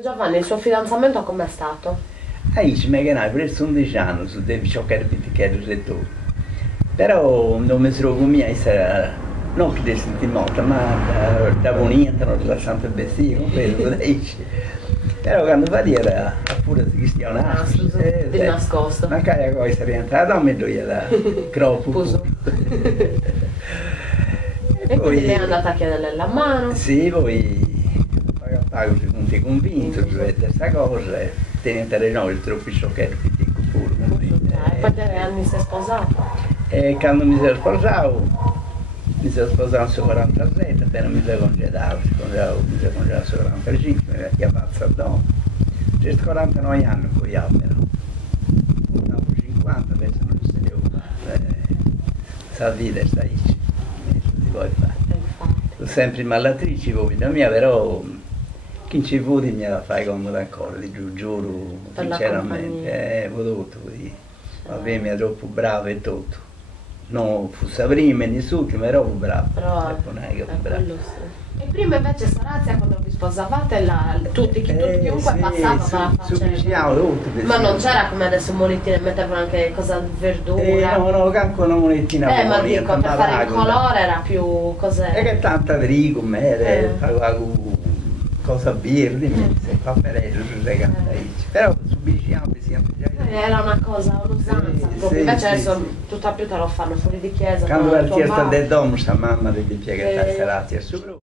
Giovanni, il suo fidanzamento com'è stato? Aici magari presso 11 anni su devi giocare per il settore. Però non mi trovo mai non che senti molto, ma da bonita, non da sempre vestito, quello dici. Però quando va a dire pure si cristiana, Di nascosto. ma che cosa è rientrata, mi do io la croppo. E quindi lei è andata a chiederle la mano? Sì, poi pago non ti convinto di questa cosa, tenete le noi troppo sciocchetti che dico pure. E poi che anni si è sposato? E quando mi sono sposato su 47, appena mi sono congedato, mi sono congedato su 45, mi chiamato a dopo. C'è 49 anni poi però. Dopo 50 adesso non si deve sa vita sta lì, si può fare. Sono sempre malatrici voi da mia, però chi ci vuole mi la fai come d'accordo, giuro sinceramente, ho dovuto dire, vabbè mi è troppo bravo e tutto. Non fosse prima né ultimo, ero bravo. Però non è che bravo. E prima invece Sarazia quando vi sposavate chiunque sì, passava tutti. Ma non c'era come adesso molettine, mettevano anche cosa verdura. No, anche una molettina ma dico, per fare il colore era più cos'è? E che tanta trigo, mele, cosa verde, se fa per però subisciamo sempre. Era una cosa, un'usanza proprio, invece adesso tutto più te lo fanno fuori di chiesa. Quando la chiesa del domo, sta mamma deve piegare la Sarazia su.